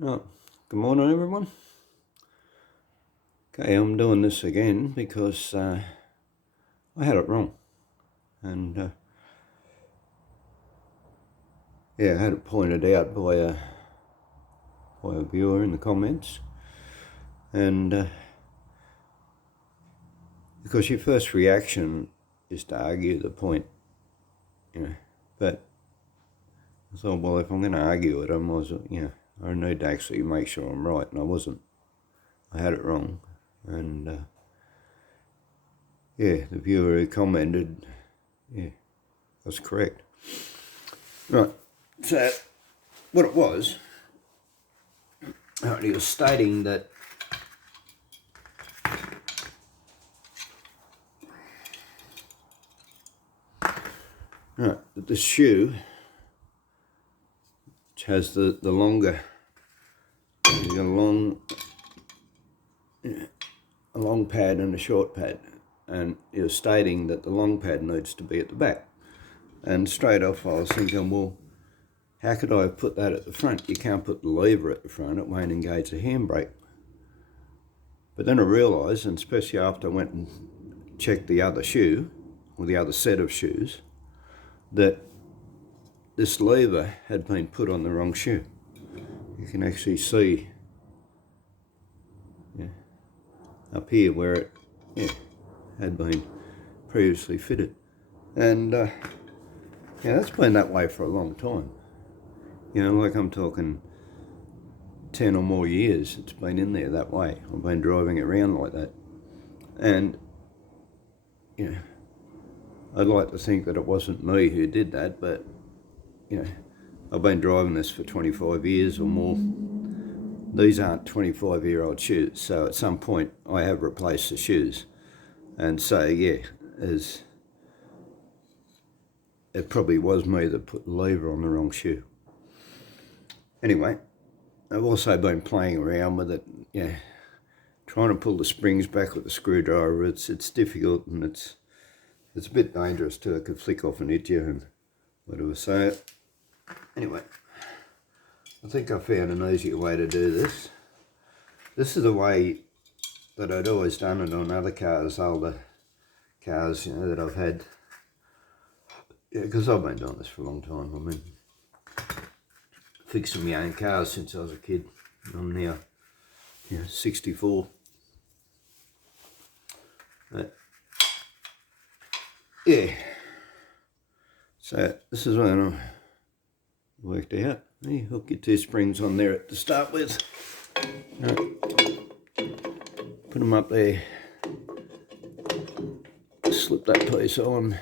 Oh, good morning everyone. Okay, I'm doing this again because I had it wrong, and I had it pointed out by a viewer in the comments, and because your first reaction is to argue the point, but I thought, well, if I'm going to argue it, I might as well, I need to actually make sure I'm right, and I wasn't. I had it wrong, and the viewer who commented, was correct. Right, so what it was, he was stating that the shoe, which has the longer, you've got a long pad and a short pad, and he was stating that the long pad needs to be at the back. And straight off I was thinking, well, how could I have put that at the front? You can't put the lever at the front, it won't engage the handbrake. But then I realised, and especially after I went and checked the other shoe, or the other set of shoes, that this lever had been put on the wrong shoe. You can actually see up here where it had been previously fitted. And that's been that way for a long time. Like I'm talking 10 or more years it's been in there that way. I've been driving it around like that. And I'd like to think that it wasn't me who did that, but I've been driving this for 25 years or more. These aren't 25-year-old shoes, so at some point I have replaced the shoes. And so it probably was me that put the lever on the wrong shoe. Anyway, I've also been playing around with it, trying to pull the springs back with the screwdriver. It's difficult, and it's a bit dangerous too. It could flick off and hit you and whatever. So anyway, I think I found an easier way to do this. This is the way that I'd always done it on other cars, older cars, that I've had. Because I've been doing this for a long time. I mean, fixing my own cars since I was a kid. I'm now 64. But so this is when I worked out. You hook your two springs on there to start with. Put them up there. Slip that piece on.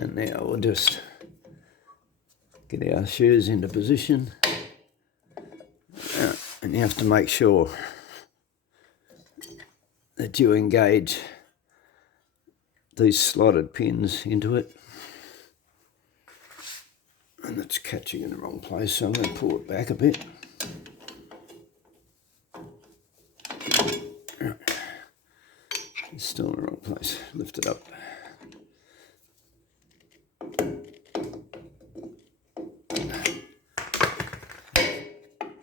And now we'll just get our shoes into position. And you have to make sure that you engage these slotted pins into it. And it's catching in the wrong place, so I'm going to pull it back a bit. It's still in the wrong place. Lift it up.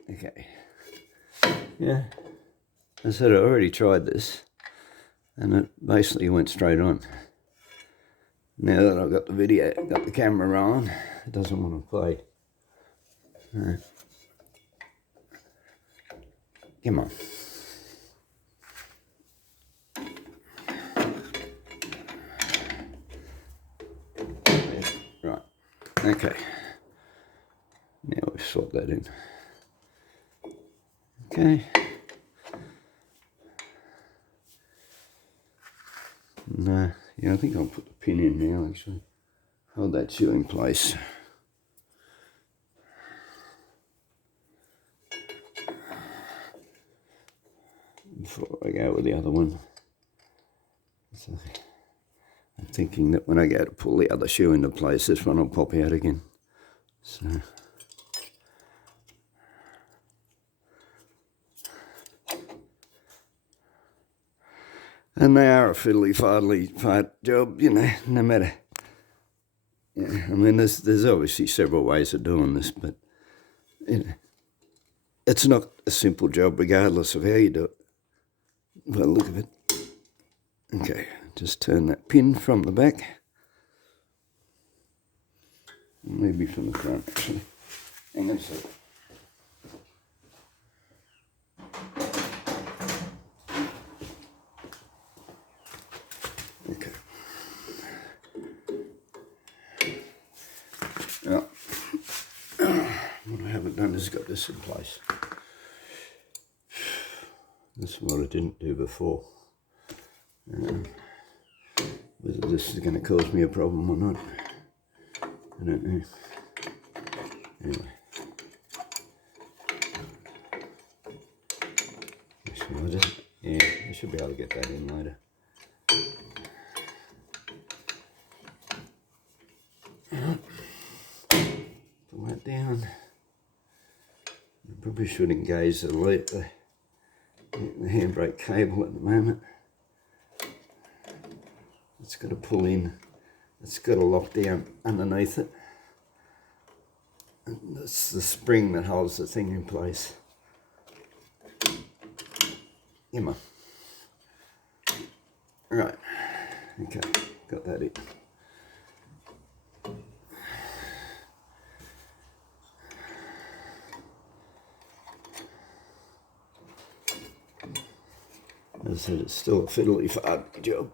Okay. I said I already tried this, and it basically went straight on. Now that I've got the camera on, it doesn't want to play. Come on. Right. Okay. Now we've swapped that in. Okay. No, I think I'll put the pin in now actually. Hold that shoe in place. Before I go with the other one. So I'm thinking that when I go to pull the other shoe into place, this one will pop out again. So and they are a fiddly-faddly job, no matter Yeah, I mean, there's obviously several ways of doing this, but you know, it's not a simple job regardless of how you do it. By the look of it. Okay, just turn that pin from the back. Maybe from the front, actually. Hang on a second. Okay. Now, what I haven't done is got this in place. This is what I didn't do before. Whether this is going to cause me a problem or not, I don't know. Anyway. Yeah, I should be able to get that in later. Pull that down. I probably should engage the handbrake cable at the moment. It's got to pull in. It's got to lock down underneath it. And that's the spring that holds the thing in place. Come on. Right. Okay, got that in. As I said, it's still a fiddly fart job.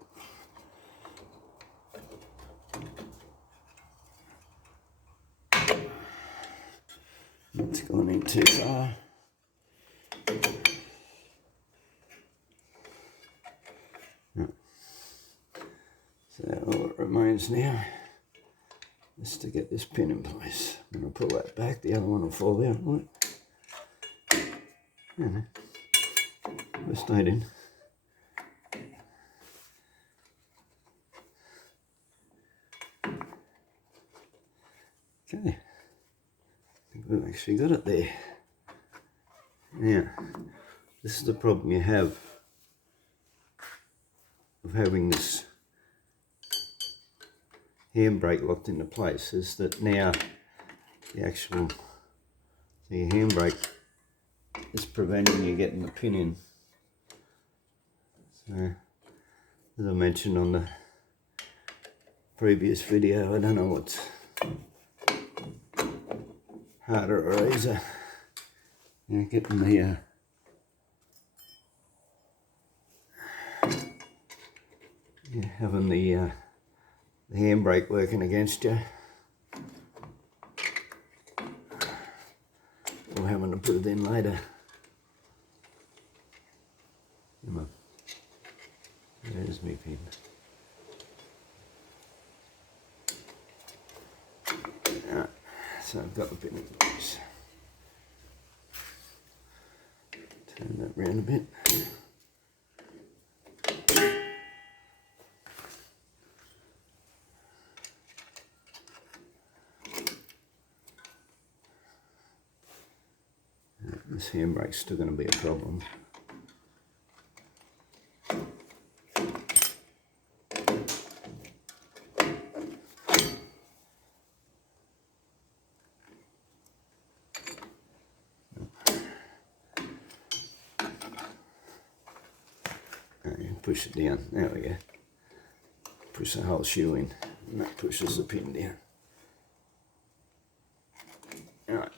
It's gone in too far. So all that remains now is to get this pin in place. I'm going to pull that back, the other one will fall out. Look. We're stayed in. Okay, I think we've actually got it there. Now, this is the problem you have of having this handbrake locked into place, is that now the handbrake is preventing you getting the pin in. So, as I mentioned on the previous video, I don't know what's harder or easier. Getting the having the handbrake working against you, or having to put it in later. Come on. There's my pin. Alright, so I've got the pin in place. Turn that round a bit. This handbrake's still going to be a problem. Push it down. There we go. Push the whole shoe in, and that pushes the pin down. Alright.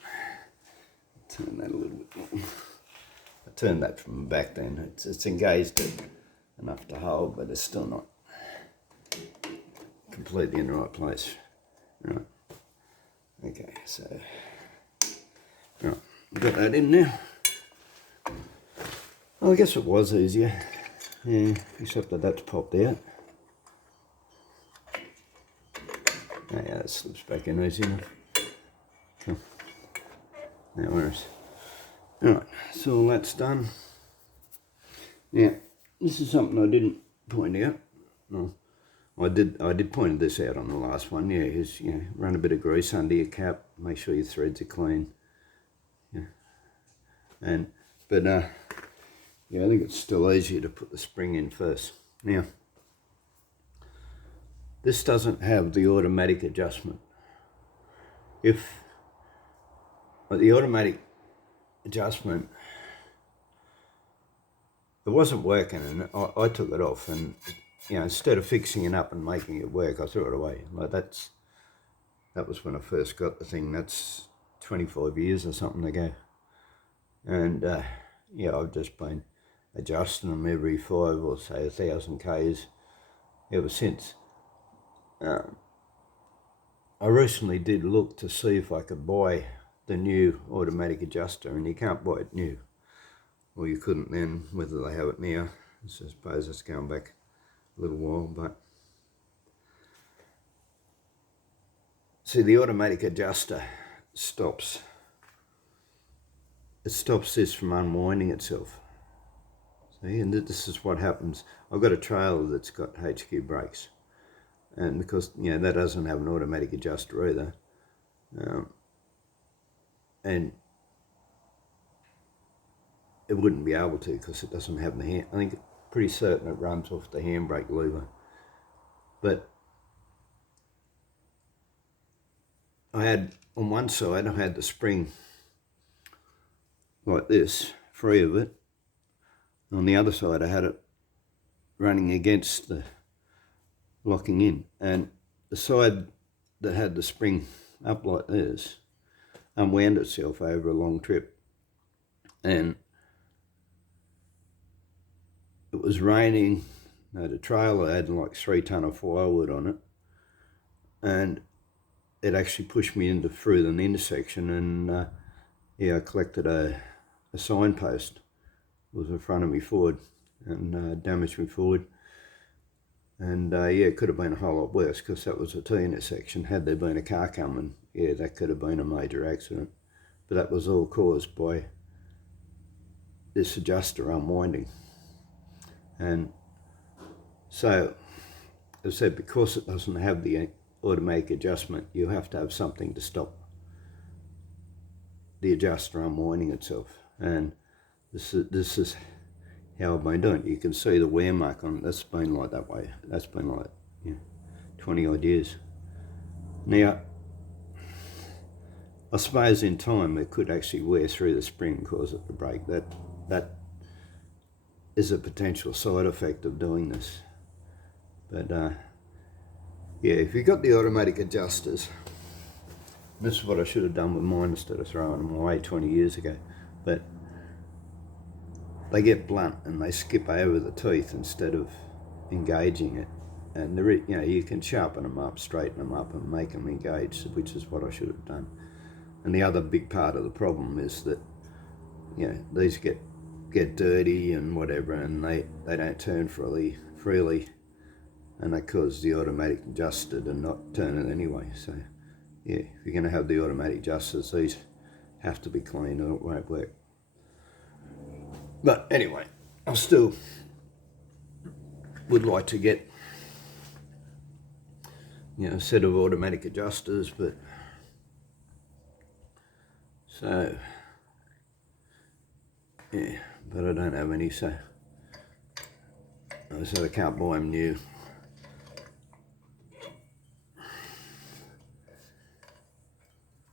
Turn that a little bit more. I turned that from the back then. It's engaged it enough to hold, but it's still not completely in the right place. Right. Okay, so right, got that in now. Well, I guess it was easier. Yeah, except that that's popped out. Oh, yeah, that slips back in easy enough. Cool. No worries. Alright, so all that's done. Now, this is something I didn't point out. No, I did point this out on the last one. Yeah, is run a bit of grease under your cap, make sure your threads are clean. Yeah, but yeah, I think it's still easier to put the spring in first. Now, this doesn't have the automatic adjustment. If the automatic adjustment, it wasn't working, and I took it off, and instead of fixing it up and making it work, I threw it away. Like that was when I first got the thing. That's 25 years or something ago, and I've just been adjusting them every 5 or say 1,000 k's ever since. I recently did look to see if I could buy the new automatic adjuster, and you can't buy it new. Well, you couldn't then, whether they have it now. I suppose it's going back a little while, but see, the automatic adjuster stops this from unwinding itself. See, and this is what happens. I've got a trailer that's got HQ brakes, and because that doesn't have an automatic adjuster either, and it wouldn't be able to because it doesn't have the hand. I think pretty certain it runs off the handbrake lever. But I had, on one side, I had the spring like this, free of it. On the other side, I had it running against the locking in. And the side that had the spring up like this unwound itself over a long trip. And it was raining. The trailer had like 3 ton of firewood on it, and it actually pushed me through an intersection, and I collected a signpost. It was in front of me Ford, and damaged me Ford. And it could have been a whole lot worse because that was a T intersection. Had there been a car coming, that could have been a major accident. But that was all caused by this adjuster unwinding. And so, as I said, because it doesn't have the automatic adjustment, you have to have something to stop the adjuster unwinding itself. And this is how I've been doing it. You can see the wear mark on it. That's been like that way. That's been like 20 odd years. Now, I suppose in time it could actually wear through the spring and cause it to break. That is a potential side effect of doing this. But if you got the automatic adjusters, this is what I should have done with mine instead of throwing them away 20 years ago. But they get blunt and they skip over the teeth instead of engaging it. And you can sharpen them up, straighten them up, and make them engage, which is what I should have done. And the other big part of the problem is that these get dirty and whatever, and they don't turn freely, and that causes the automatic adjuster to not turn it anyway. So if you're going to have the automatic adjusters, these have to be clean or it won't work. But anyway, I still would like to get a set of automatic adjusters, but but I don't have any, so I can't buy them new.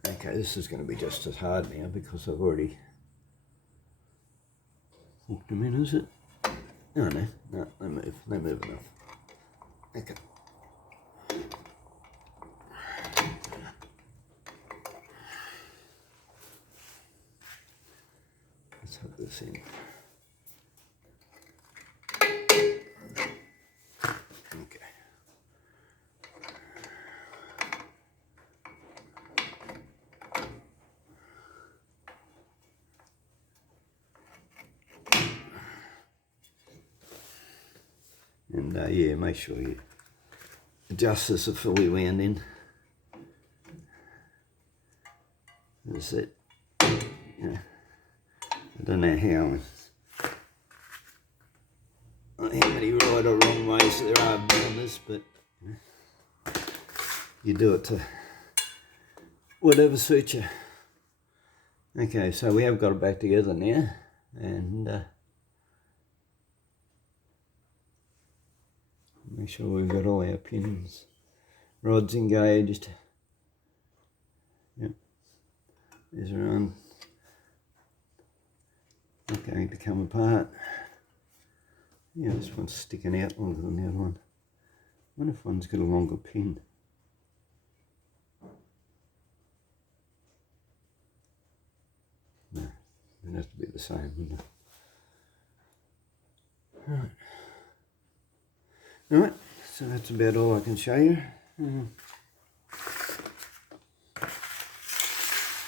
Okay, this is going to be just as hard now because I've already hooked them in, is it? Oh no, they move enough. Okay. Let's hook this in. Okay. And make sure you adjust this are fully wound in. That's it. I don't know how many right or wrong ways there are doing this, but you do it to whatever suits you. Okay, so we have got it back together now, and make sure we've got all our pins rod's engaged. Yep, these are on. Not going to come apart. Yeah, this one's sticking out longer than the other one. I wonder if one's got a longer pin. No, it'd have to be the same, wouldn't it? Alright. Alright, so that's about all I can show you.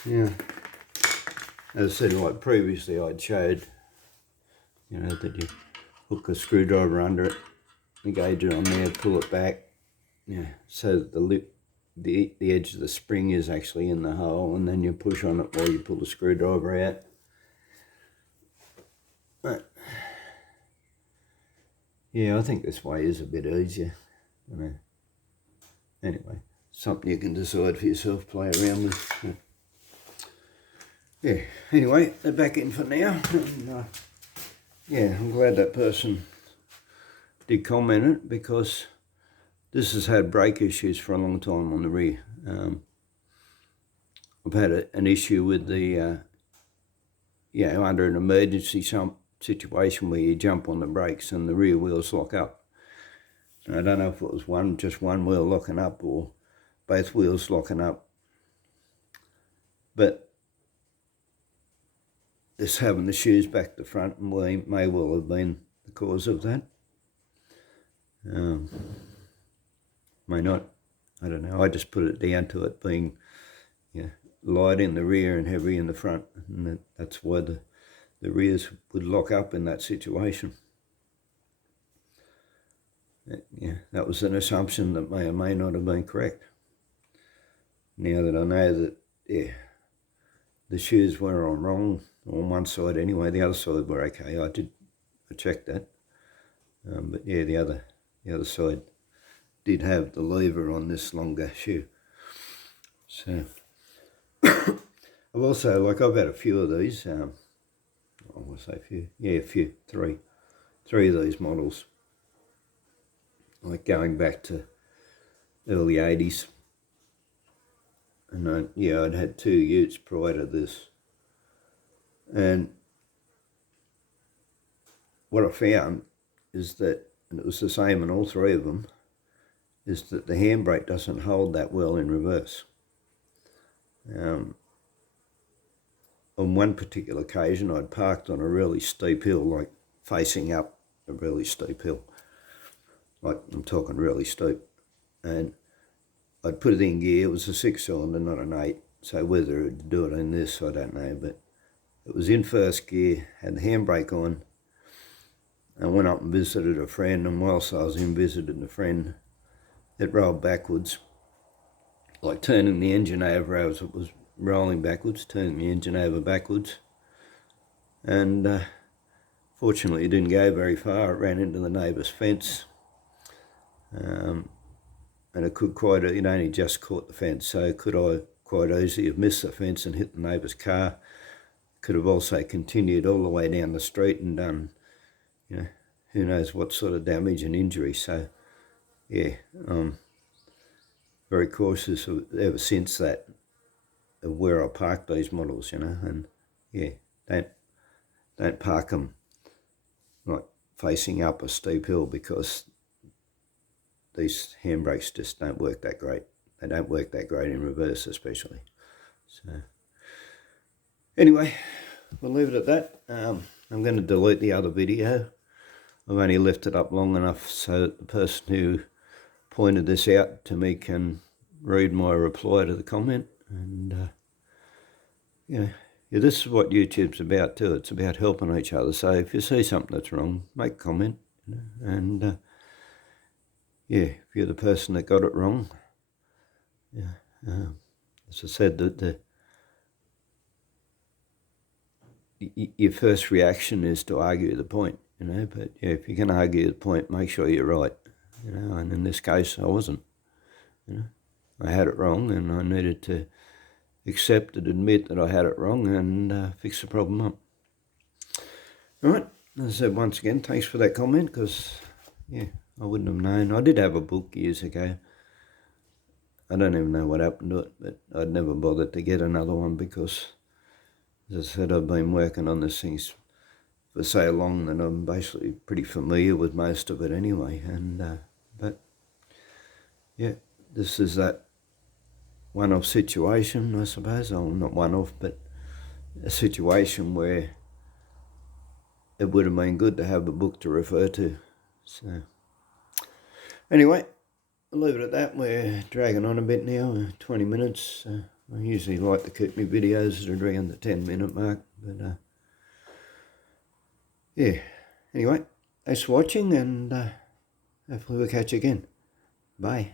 Yeah, as I said, like previously I'd showed, you know, that you hook a screwdriver under it, engage it on there, pull it back, yeah, so that the lip, the edge of the spring is actually in the hole, and then you push on it while you pull the screwdriver out. But yeah, I think this way is a bit easier. I know. Anyway, something you can decide for yourself, play around with. Yeah, anyway, they're back in for now. And, yeah, I'm glad that person did comment it, because this has had brake issues for a long time on the rear. I've had an issue with the, you know, under an emergency situation where you jump on the brakes and the rear wheels lock up. And I don't know if it was just one wheel locking up or both wheels locking up. But this having the shoes back to front may well have been the cause of that. May not. I don't know. I just put it down to it being, yeah, light in the rear and heavy in the front, and that's why the rears would lock up in that situation. Yeah, that was an assumption that may or may not have been correct. Now that I know that, yeah, the shoes were on wrong on one side anyway, the other side were okay. I checked that, but yeah, the other side did have the lever on this longer shoe. So I've also, like, I've had a few of these. I want to say a few. Yeah, three of these models. Like going back to early 80s. And yeah, I'd had 2 utes prior to this. And what I found is that, and it was the same in all 3 of them, is that the handbrake doesn't hold that well in reverse. On one particular occasion, I'd parked on a really steep hill, like facing up a really steep hill. Like, I'm talking really steep. And I'd put it in gear. It was a 6-cylinder, not an 8. So whether it would do it in this, I don't know. But it was in first gear, had the handbrake on. I went up and visited a friend, and whilst I was in visiting a friend, it rolled backwards, like turning the engine over as it was rolling backwards, turning the engine over backwards. And fortunately it didn't go very far. It ran into the neighbour's fence. And it only just caught the fence, so could I quite easily have missed the fence and hit the neighbour's car. Could have also continued all the way down the street and done, you know, who knows what sort of damage and injury. So yeah, very cautious ever since that of where I park these models, you know. And yeah, don't park them like facing up a steep hill, because these handbrakes just don't work that great. They don't work that great in reverse, especially. So anyway, we'll leave it at that. I'm going to delete the other video. I've only left it up long enough so that the person who pointed this out to me can read my reply to the comment. And yeah, this is what YouTube's about too. It's about helping each other. So if you see something that's wrong, make a comment, you know, and yeah, if you're the person that got it wrong, yeah, as I said, your first reaction is to argue the point, you know. But yeah, if you can argue the point, make sure you're right, you know. And in this case, I wasn't. You know, I had it wrong, and I needed to accept and admit that I had it wrong and fix the problem up. All right, as I said, once again, thanks for that comment, because yeah, I wouldn't have known. I did have a book years ago I don't even know what happened to it, but I'd never bothered to get another one because, as I said, I've been working on this thing for so long that I'm basically pretty familiar with most of it anyway. And but yeah, this is that one-off situation, I suppose. Oh, not one-off, but a situation where it would have been good to have a book to refer to. So anyway, I'll leave it at that. We're dragging on a bit now, 20 minutes. I usually like to keep my videos at around the 10-minute mark, but yeah. Anyway, thanks for watching, and hopefully we'll catch you again. Bye.